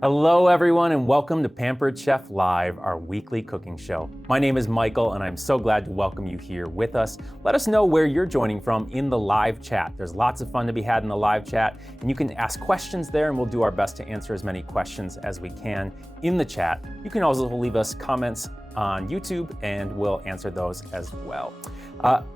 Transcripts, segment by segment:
Hello everyone and welcome to Pampered Chef Live, our weekly cooking show. My name is Michael and I'm so glad to welcome you here with us. Let us know where you're joining from in the live chat. There's lots of fun to be had in the live chat and you can ask questions there and we'll do our best to answer as many questions as we can in the chat. You can also leave us comments on YouTube and we'll answer those as well.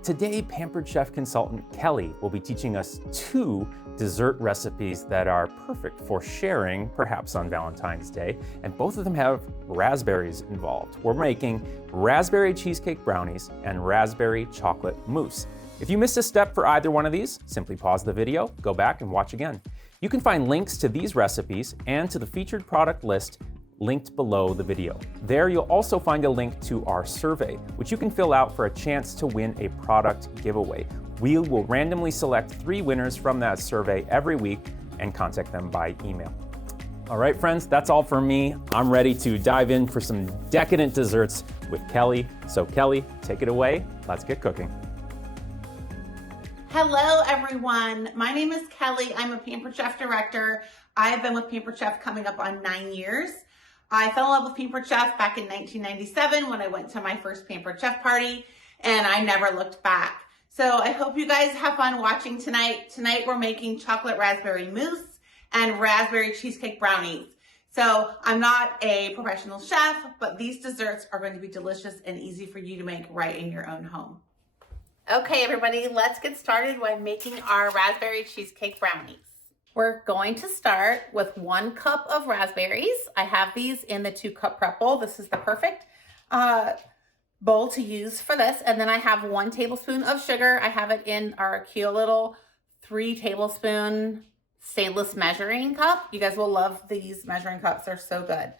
Today, Pampered Chef consultant Kelly will be teaching us 2 dessert recipes that are perfect for sharing, perhaps on Valentine's Day, and both of them have raspberries involved. We're making raspberry cheesecake brownies and raspberry chocolate mousse. If you missed a step for either one of these, simply pause the video, go back and watch again. You can find links to these recipes and to the featured product list linked below the video. There you'll also find a link to our survey, which you can fill out for a chance to win a product giveaway. We will randomly select 3 winners from that survey every week and contact them by email. All right, friends, that's all for me. I'm ready to dive in for some decadent desserts with Kelly. So Kelly, take it away. Let's get cooking. Hello, everyone. My name is Kelly. I'm a Pampered Chef director. I've been with Pampered Chef coming up on 9 years. I fell in love with Pampered Chef back in 1997 when I went to my first Pampered Chef party, and I never looked back. So I hope you guys have fun watching tonight. Tonight we're making chocolate raspberry mousse and raspberry cheesecake brownies. So I'm not a professional chef, but these desserts are going to be delicious and easy for you to make right in your own home. Okay, everybody, let's get started by making our raspberry cheesecake brownies. We're going to start with 1 cup of raspberries. I have these in the 2-cup prep bowl. This is the perfect bowl to use for this. And then I have 1 tablespoon of sugar. I have it in our cute little 3 tablespoon stainless measuring cup. You guys will love these measuring cups. They're so good.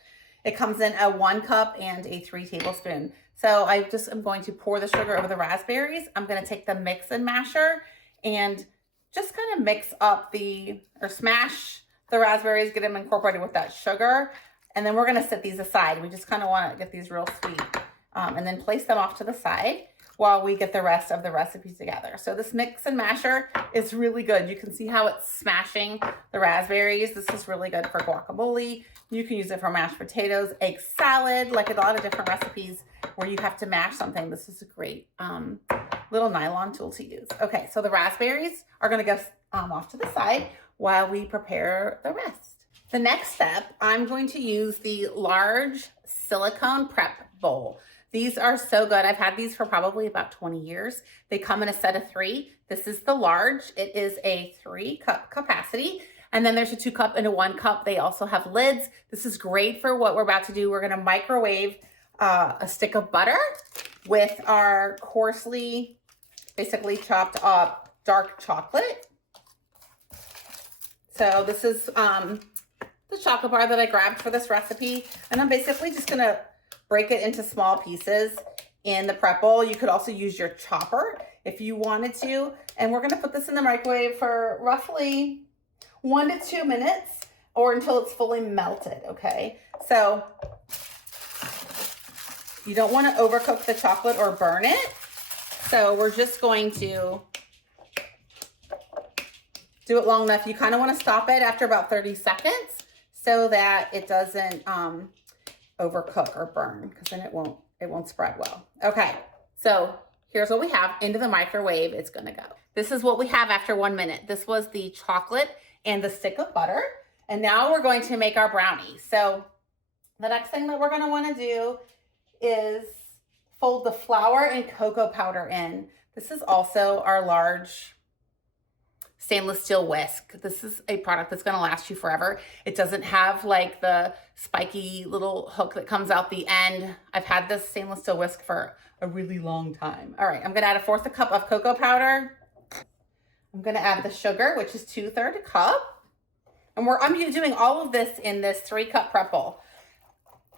It comes in a 1 cup and a 3 tablespoon. So I just am going to pour the sugar over the raspberries. I'm going to take the mix and masher and just kind of mix up or smash the raspberries, get them incorporated with that sugar. And then we're gonna set these aside. We just kind of want to get these real sweet. And then place them off to the side while we get the rest of the recipe together. So this mix and masher is really good. You can see how it's smashing the raspberries. This is really good for guacamole. You can use it for mashed potatoes, egg salad, like a lot of different recipes where you have to mash something. This is a great little nylon tool to use. Okay, so the raspberries are gonna go off to the side while we prepare the rest. The next step, I'm going to use the large silicone prep bowl. These are so good. I've had these for probably about 20 years. They come in a set of 3. This is the large. It is a 3-cup capacity. And then there's a 2-cup and a 1-cup. They also have lids. This is great for what we're about to do. We're gonna microwave a stick of butter with our coarsely, basically chopped up dark chocolate. So this is the chocolate bar that I grabbed for this recipe. And I'm basically just gonna break it into small pieces in the prep bowl. You could also use your chopper if you wanted to. And we're gonna put this in the microwave for roughly 1 to 2 minutes or until it's fully melted, okay? So you don't wanna overcook the chocolate or burn it. So we're just going to do it long enough. You kind of want to stop it after about 30 seconds so that it doesn't overcook or burn, because then it won't spread well. Okay, so here's what we have. Into the microwave it's gonna go. This is what we have after 1 minute. This was the chocolate and the stick of butter. And now we're going to make our brownies. So the next thing that we're gonna wanna do is fold the flour and cocoa powder in. This is also our large stainless steel whisk. This is a product that's gonna last you forever. It doesn't have like the spiky little hook that comes out the end. I've had this stainless steel whisk for a really long time. All right, I'm gonna add 1/4 cup of cocoa powder. I'm gonna add the sugar, which is 2/3 cup. And I'm doing all of this in this 3-cup prep bowl.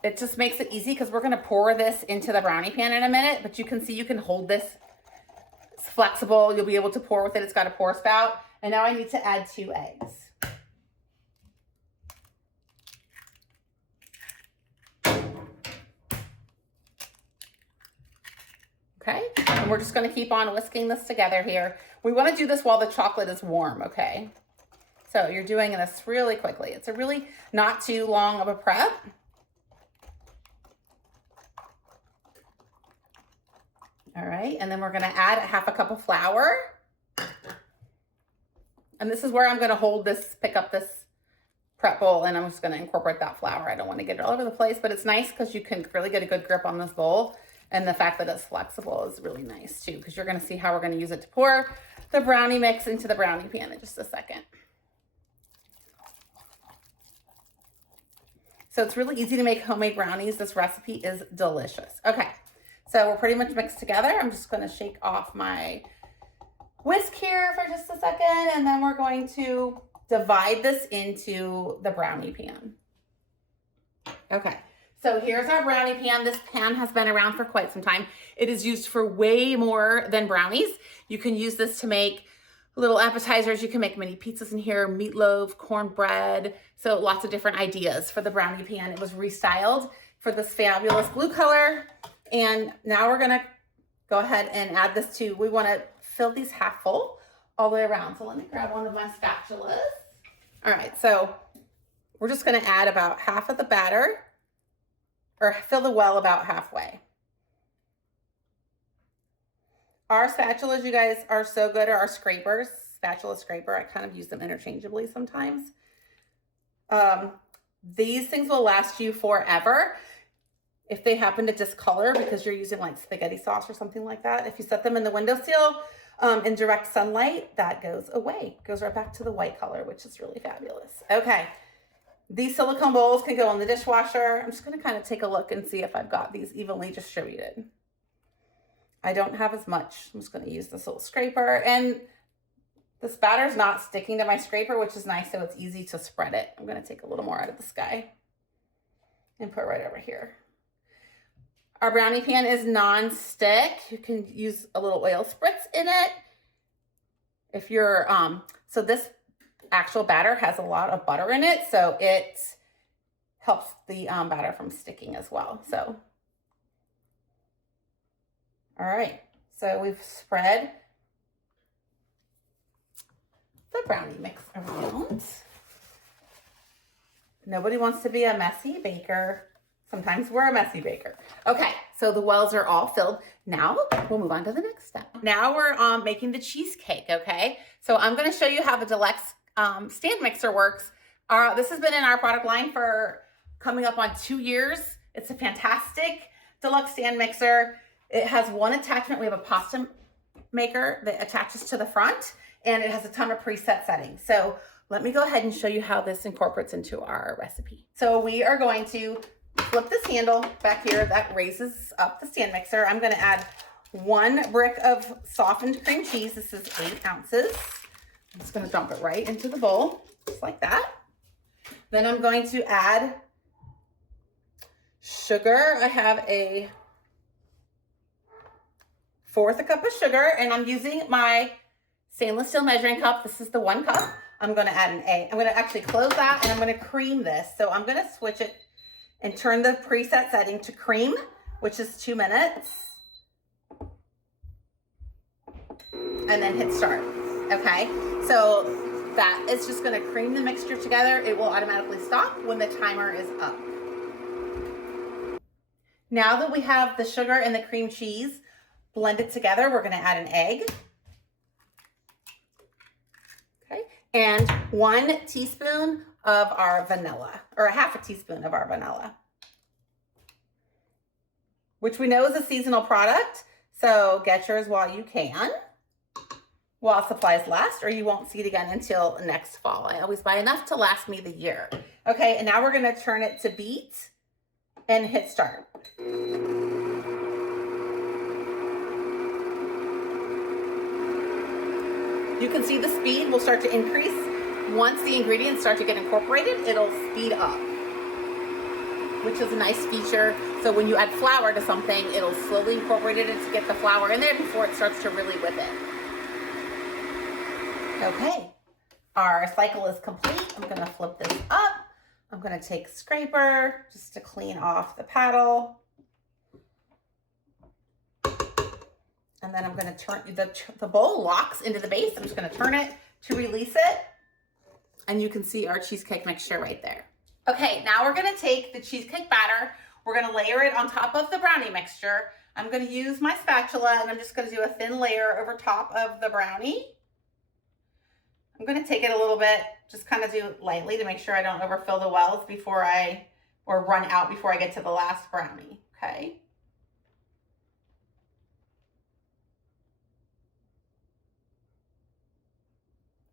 It just makes it easy because we're gonna pour this into the brownie pan in a minute, but you can see you can hold this. It's flexible, you'll be able to pour with it. It's got a pour spout. And now I need to add 2 eggs. Okay, and we're just gonna keep on whisking this together here. We wanna do this while the chocolate is warm, okay? So you're doing this really quickly. It's a really not too long of a prep. All right, and then we're gonna add a half a cup of flour. And this is where I'm gonna hold this, pick up this prep bowl, and I'm just gonna incorporate that flour. I don't wanna get it all over the place, but it's nice because you can really get a good grip on this bowl. And the fact that it's flexible is really nice too, because you're gonna see how we're gonna use it to pour the brownie mix into the brownie pan in just a second. So it's really easy to make homemade brownies. This recipe is delicious. Okay, so we're pretty much mixed together. I'm just gonna shake off my whisk here for just a second, and then we're going to divide this into the brownie pan. Okay, so here's our brownie pan. This pan has been around for quite some time. It is used for way more than brownies. You can use this to make little appetizers. You can make mini pizzas in here, meatloaf, cornbread. So lots of different ideas for the brownie pan. It was restyled for this fabulous blue color. And now we're gonna go ahead and add this to, we wanna fill these half full all the way around. So let me grab one of my spatulas. All right, so we're just gonna add about half of the batter, or fill the well about halfway. Our spatulas, you guys, are so good, or our scrapers, spatula scraper, I kind of use them interchangeably sometimes. These things will last you forever. If they happen to discolor because you're using like spaghetti sauce or something like that, if you set them in the windowsill in direct sunlight, that goes away. Goes right back to the white color, which is really fabulous. Okay, these silicone bowls can go in the dishwasher. I'm just gonna kind of take a look and see if I've got these evenly distributed. I don't have as much. I'm just gonna use this little scraper, and this batter's not sticking to my scraper, which is nice, so it's easy to spread it. I'm gonna take a little more out of this guy and put it right over here. Our brownie pan is non-stick. You can use a little oil spritz in it. If you're, so this actual batter has a lot of butter in it, so it helps the batter from sticking as well, so. All right, so we've spread the brownie mix around. Nobody wants to be a messy baker. Sometimes we're a messy baker. Okay, so the wells are all filled. Now we'll move on to the next step. Now we're making the cheesecake, okay? So I'm gonna show you how the deluxe stand mixer works. This has been in our product line for coming up on 2 years. It's a fantastic deluxe stand mixer. It has one attachment. We have a pasta maker that attaches to the front, and it has a ton of preset settings. So let me go ahead and show you how this incorporates into our recipe. So we are going to flip this handle back here that raises up the stand mixer. I'm gonna add 1 brick of softened cream cheese. This is 8 ounces. I'm just gonna dump it right into the bowl, just like that. Then I'm going to add sugar. I have a 1/4 cup of sugar, and I'm using my stainless steel measuring cup. This is the 1 cup. I'm gonna add an egg. I'm gonna actually close that, and I'm gonna cream this. So I'm gonna switch it and turn the preset setting to cream, which is 2 minutes. And then hit start, okay? So that is just gonna cream the mixture together. It will automatically stop when the timer is up. Now that we have the sugar and the cream cheese blended together, we're gonna add an egg. Okay, and 1 teaspoon of our vanilla, or 1/2 teaspoon of our vanilla, which we know is a seasonal product, so get yours while you can, while supplies last, or you won't see it again until next fall. I always buy enough to last me the year. Okay, and now we're gonna turn it to beat and hit start. You can see the speed will start to increase. Once the ingredients start to get incorporated, it'll speed up, which is a nice feature. So when you add flour to something, it'll slowly incorporate it to get the flour in there before it starts to really whip it. Okay, our cycle is complete. I'm gonna flip this up. I'm gonna take a scraper just to clean off the paddle. And then I'm gonna turn, the bowl locks into the base. I'm just gonna turn it to release it. And you can see our cheesecake mixture right there. Okay, now we're gonna take the cheesecake batter. We're gonna layer it on top of the brownie mixture. I'm gonna use my spatula and I'm just gonna do a thin layer over top of the brownie. I'm gonna take it a little bit, just kind of do it lightly to make sure I don't overfill the wells or run out before I get to the last brownie, okay?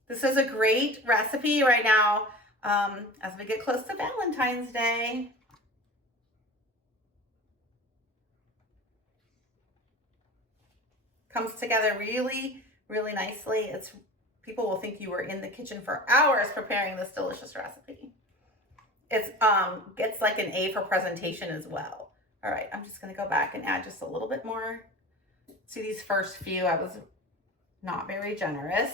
This is a great recipe right now as we get close to Valentine's Day. Comes together really, really nicely. People will think you were in the kitchen for hours preparing this delicious recipe. It gets like an A for presentation as well. All right, I'm just gonna go back and add just a little bit more. See, these first few, I was not very generous.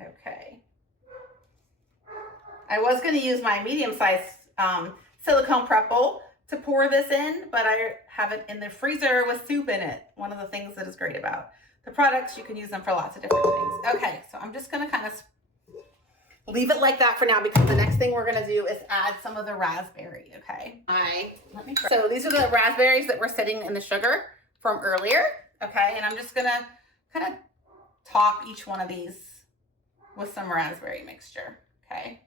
Okay. I was gonna use my medium-sized silicone prep bowl to pour this in, but I have it in the freezer with soup in it. One of the things that is great about the products, you can use them for lots of different things. Okay, so I'm just gonna kind of leave it like that for now because the next thing we're gonna do is add some of the raspberry, okay? So these are the raspberries that were sitting in the sugar from earlier, okay? And I'm just gonna kind of top each one of these with some raspberry mixture, okay?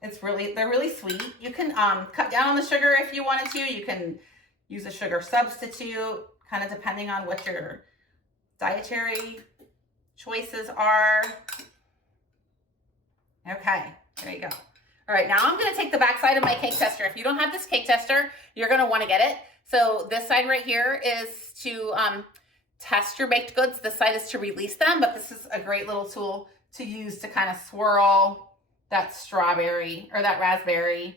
They're really sweet. You can cut down on the sugar if you wanted to. You can use a sugar substitute, kind of depending on what your dietary choices are. Okay, there you go. All right, now I'm gonna take the back side of my cake tester. If you don't have this cake tester, you're gonna wanna get it. So this side right here is to test your baked goods. This side is to release them, but this is a great little tool to use to kind of swirl that strawberry or that raspberry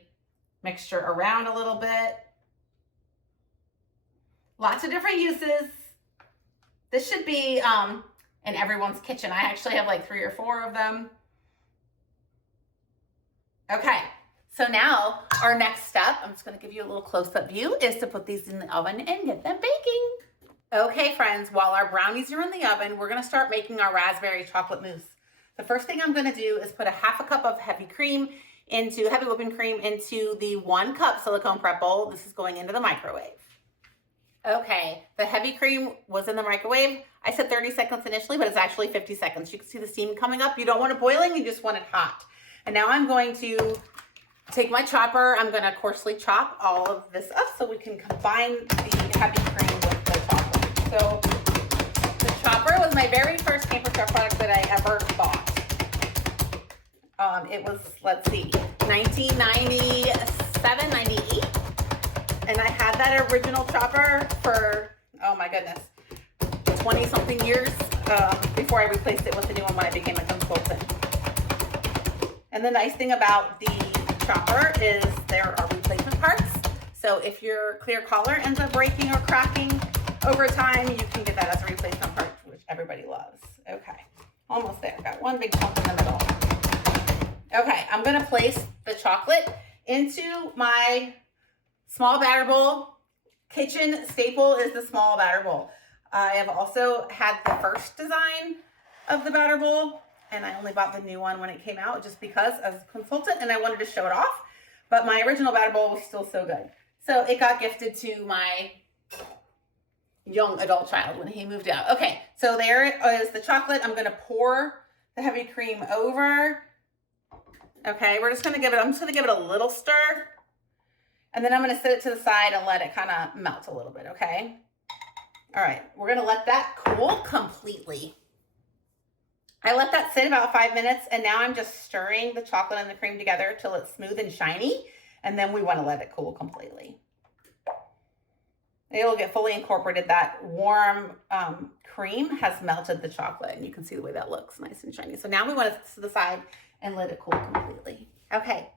mixture around a little bit. Lots of different uses. This should be in everyone's kitchen. I actually have like 3 or 4 of them. Okay, so now our next step, I'm just gonna give you a little close-up view, is to put these in the oven and get them baking. Okay, friends, while our brownies are in the oven, we're gonna start making our raspberry chocolate mousse. The first thing I'm gonna do is put a half a cup of heavy whipping cream into the 1 cup silicone prep bowl. This is going into the microwave. Okay, the heavy cream was in the microwave. I said 30 seconds initially, but it's actually 50 seconds. You can see the steam coming up. You don't want it boiling, you just want it hot. And now I'm going to take my chopper. I'm gonna coarsely chop all of this up so we can combine the heavy cream with the chocolate. So the chopper was my very first Pampered Chef product that I ever bought. It was, let's see, 1997, 98. And I had that original chopper for, oh my goodness, 20 something years before I replaced it with the new one when I became a consultant. And the nice thing about the chopper is there are replacement parts. So if your clear collar ends up breaking or cracking over time, you can get that as a replacement part, which everybody loves. Okay, almost there. Got one big chunk in the middle. Okay, I'm gonna place the chocolate into my small batter bowl. Kitchen staple is the small batter bowl. I have also had the first design of the batter bowl, and I only bought the new one when it came out just because as a consultant and I wanted to show it off, but my original batter bowl was still so good. So it got gifted to my young adult child when he moved out. Okay, so there is the chocolate. I'm gonna pour the heavy cream over. Okay, I'm just gonna give it a little stir. And then I'm gonna set it to the side and let it kind of melt a little bit, okay? All right, we're gonna let that cool completely. I let that sit about 5 minutes, and now I'm just stirring the chocolate and the cream together till it's smooth and shiny, and then we wanna let it cool completely. It will get fully incorporated. That warm cream has melted the chocolate, and you can see the way that looks nice and shiny. So now we want to to the side and let it cool completely. Okay.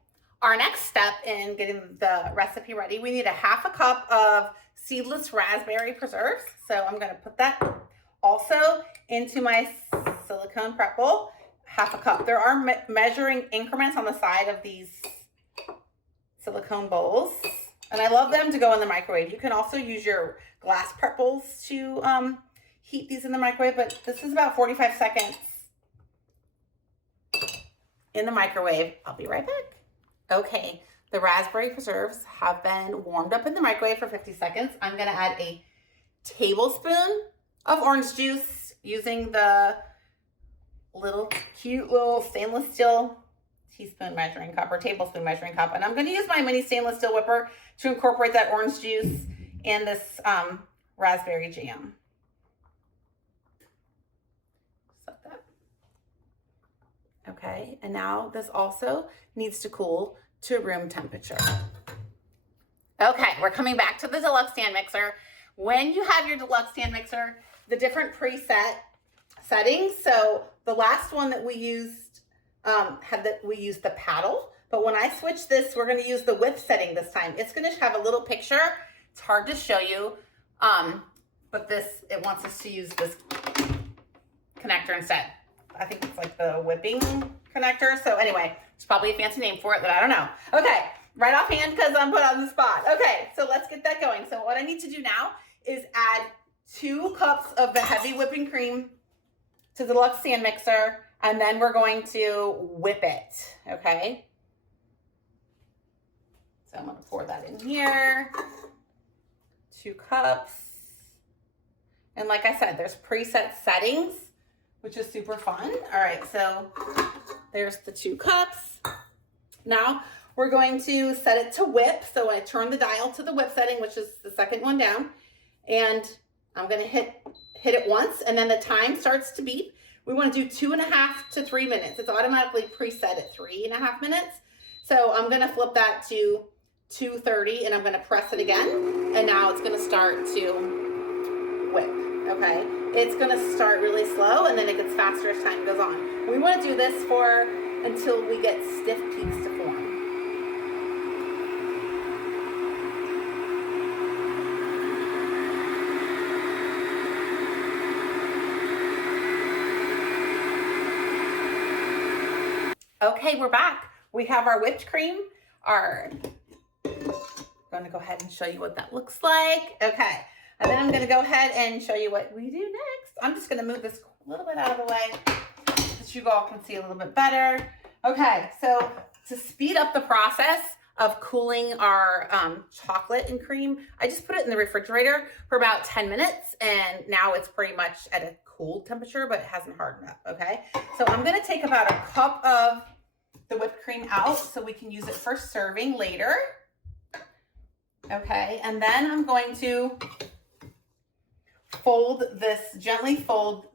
Our next step in getting the recipe ready, we need a half a cup of seedless raspberry preserves. So I'm going to put that also into my silicone prep bowl, half a cup. There are measuring increments on the side of these silicone bowls, and I love them to go in the microwave. You can also use your glass prep bowls to heat these in the microwave, but this is about 45 seconds in the microwave. I'll be right back. Okay, the raspberry preserves have been warmed up in the microwave for 50 seconds. I'm gonna add a tablespoon of orange juice using the cute little stainless steel teaspoon measuring cup or tablespoon measuring cup. And I'm gonna use my mini stainless steel whipper to incorporate that orange juice and this raspberry jam. Set that. Okay, and now this also needs to cool to room temperature. Okay, we're coming back to the deluxe stand mixer. When you have your deluxe stand mixer, the different preset settings. So the last one that we used we used the paddle, but when I switch this, we're going to use the whip setting this time. It's going to have a little picture. It's hard to show you, but it wants us to use this connector instead. I think it's like the whipping connector. So anyway, it's probably a fancy name for it that I don't know. Okay, right offhand because I'm put on the spot. Okay, so let's get that going. So what I need to do now is add 2 cups of the heavy whipping cream to the deluxe stand mixer, and then we're going to whip it, okay? So I'm gonna pour that in here, 2 cups. And like I said, there's preset settings, which is super fun. All right, so there's the 2 cups. Now we're going to set it to whip. So I turn the dial to the whip setting, which is the second one down. And I'm gonna hit it once, and then the time starts to beep. We want to do 2.5 to 3 minutes. It's automatically preset at 3.5 minutes. So I'm going to flip that to 2:30, and I'm going to press it again. And now it's going to start to whip, okay? It's going to start really slow, and then it gets faster as time goes on. We want to do this until we get stiff peaks to form. Okay, we're back. We have our whipped cream. I'm going to go ahead and show you what that looks like. Okay, and then I'm going to go ahead and show you what we do next. I'm just going to move this a little bit out of the way so that you all can see a little bit better. Okay, so to speed up the process of cooling our chocolate and cream, I just put it in the refrigerator for about 10 minutes, and now it's pretty much at a cool temperature, but it hasn't hardened up, okay? So I'm gonna take about a cup of the whipped cream out so we can use it for serving later. Okay, and then I'm going to gently fold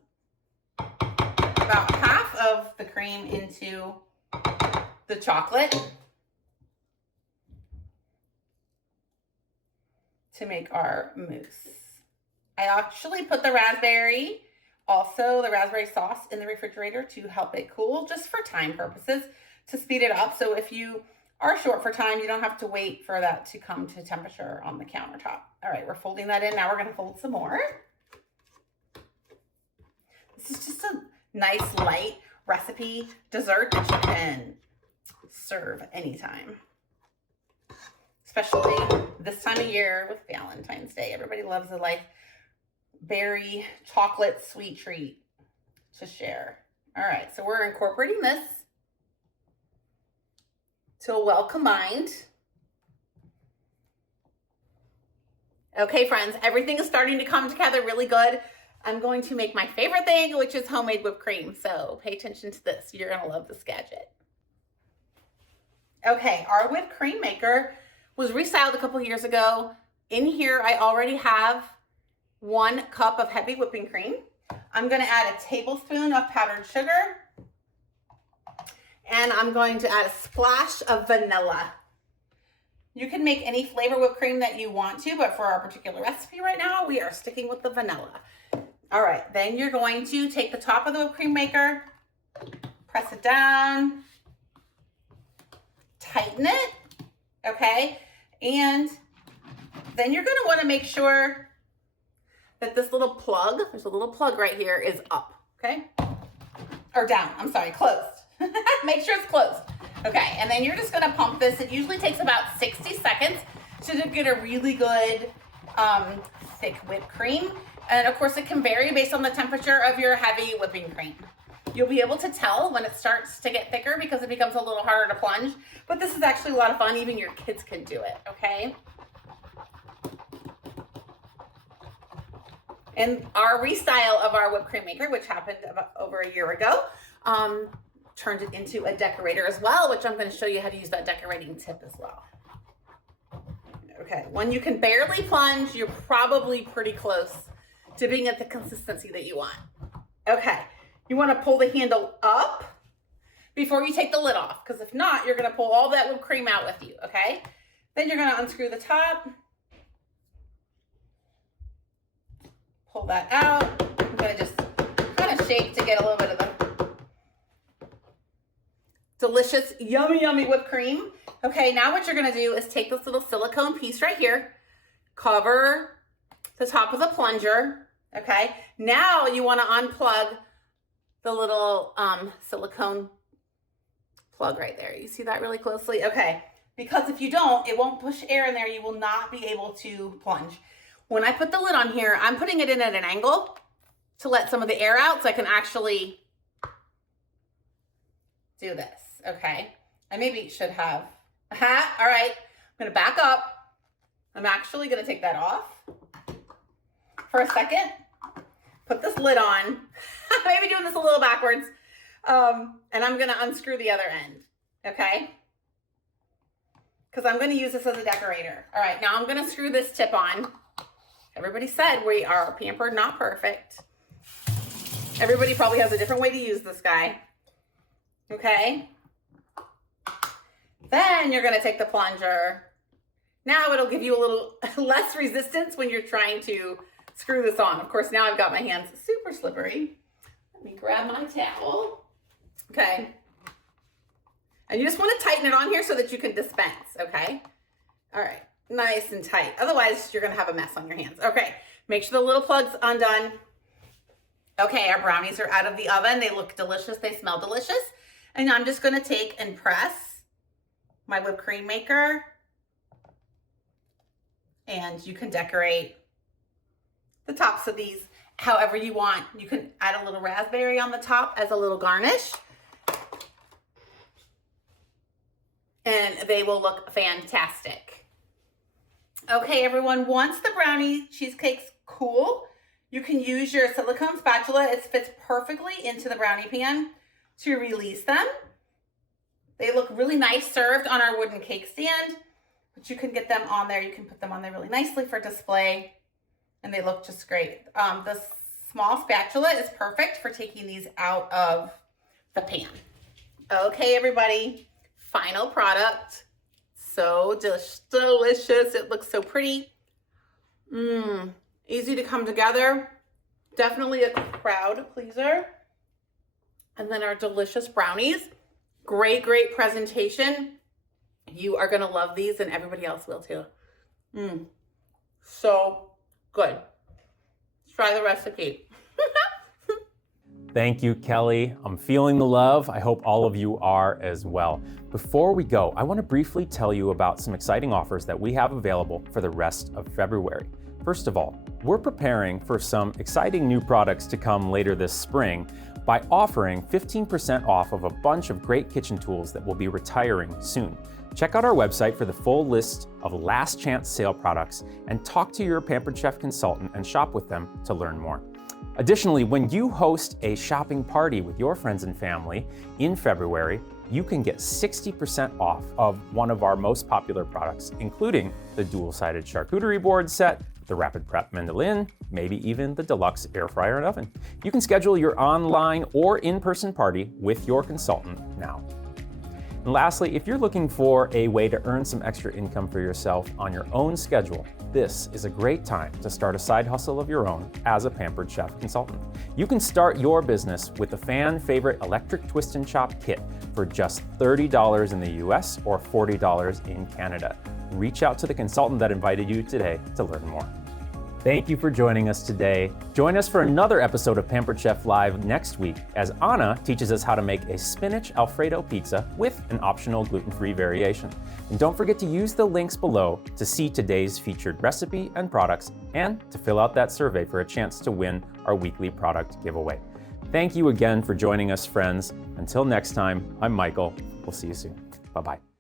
about half of the cream into the chocolate to make our mousse. I actually put the raspberry sauce in the refrigerator to help it cool, just for time purposes, to speed it up. So if you are short for time, you don't have to wait for that to come to temperature on the countertop. All right, we're folding that in. Now we're gonna fold some more. This is just a nice light recipe dessert that you can serve anytime, especially this time of year with Valentine's Day. Everybody loves a berry chocolate sweet treat to share. All right, so we're incorporating this till well combined. Okay, friends, everything is starting to come together really good. I'm going to make my favorite thing, which is homemade whipped cream. So pay attention to this. You're gonna love this gadget. Okay, our whipped cream maker was restyled a couple years ago. In here, I already have 1 cup of heavy whipping cream. I'm gonna add a tablespoon of powdered sugar, and I'm going to add a splash of vanilla. You can make any flavor whipped cream that you want to, but for our particular recipe right now, we are sticking with the vanilla. All right, then you're going to take the top of the whipped cream maker, press it down, tighten it, okay? And then you're gonna wanna make sure that this little plug, there's a little plug right here, is up, okay? Or down, I'm sorry, closed. Make sure it's closed. Okay, and then you're just gonna pump this. It usually takes about 60 seconds to get a really good thick whipped cream. And of course it can vary based on the temperature of your heavy whipping cream. You'll be able to tell when it starts to get thicker because it becomes a little harder to plunge, but this is actually a lot of fun. Even your kids can do it, okay? And our restyle of our whipped cream maker, which happened about over a year ago, turned it into a decorator as well, which I'm going to show you how to use that decorating tip as well. Okay, when you can barely plunge, you're probably pretty close to being at the consistency that you want. Okay, you want to pull the handle up before you take the lid off, because if not, you're going to pull all that whipped cream out with you, okay? Then you're going to unscrew the top. Pull that out. I'm going to just kind of shake to get a little bit of the delicious, yummy, yummy whipped cream. Okay, now what you're going to do is take this little silicone piece right here, cover the top of the plunger. Okay, now you want to unplug the little silicone plug right there. You see that really closely? Okay, because if you don't, it won't push air in there. You will not be able to plunge. When I put the lid on here, I'm putting it in at an angle to let some of the air out so I can actually do this, okay? I maybe should have, all right, I'm gonna back up. I'm actually gonna take that off for a second, put this lid on, maybe doing this a little backwards, and I'm gonna unscrew the other end, okay? Because I'm gonna use this as a decorator. All right, now I'm gonna screw this tip on. Everybody said we are pampered, not perfect. Everybody probably has a different way to use this guy. Okay. Then you're gonna take the plunger. Now it'll give you a little less resistance when you're trying to screw this on. Of course, now I've got my hands super slippery. Let me grab my towel. Okay. And you just wanna tighten it on here so that you can dispense, okay? All right. Nice and tight. Otherwise, you're going to have a mess on your hands. Okay, make sure the little plug's undone. Okay, our brownies are out of the oven. They look delicious. They smell delicious. And I'm just going to take and press my whipped cream maker. And you can decorate the tops of these however you want. You can add a little raspberry on the top as a little garnish. And they will look fantastic. Okay, everyone, once the brownie cheesecake's cool, you can use your silicone spatula. It fits perfectly into the brownie pan to release them. They look really nice served on our wooden cake stand, but you can get them on there. You can put them on there really nicely for display, and they look just great. The small spatula is perfect for taking these out of the pan. Okay, everybody, final product. So delicious. It looks so pretty. Easy to come together. Definitely a crowd pleaser. And then our delicious brownies. Great, great presentation. You are going to love these, and everybody else will too. So good. Try the recipe. Thank you, Kelly. I'm feeling the love. I hope all of you are as well. Before we go, I want to briefly tell you about some exciting offers that we have available for the rest of February. First of all, we're preparing for some exciting new products to come later this spring by offering 15% off of a bunch of great kitchen tools that will be retiring soon. Check out our website for the full list of last chance sale products and talk to your Pampered Chef consultant and shop with them to learn more. Additionally, when you host a shopping party with your friends and family in February, you can get 60% off of one of our most popular products, including the dual-sided charcuterie board set, the rapid prep mandolin, maybe even the deluxe air fryer and oven. You can schedule your online or in-person party with your consultant now. And lastly, if you're looking for a way to earn some extra income for yourself on your own schedule, this is a great time to start a side hustle of your own as a Pampered Chef consultant. You can start your business with the fan favorite electric twist and chop kit for just $30 in the US or $40 in Canada. Reach out to the consultant that invited you today to learn more. Thank you for joining us today. Join us for another episode of Pampered Chef Live next week as Anna teaches us how to make a spinach Alfredo pizza with an optional gluten-free variation. And don't forget to use the links below to see today's featured recipe and products and to fill out that survey for a chance to win our weekly product giveaway. Thank you again for joining us, friends. Until next time, I'm Michael. We'll see you soon. Bye-bye.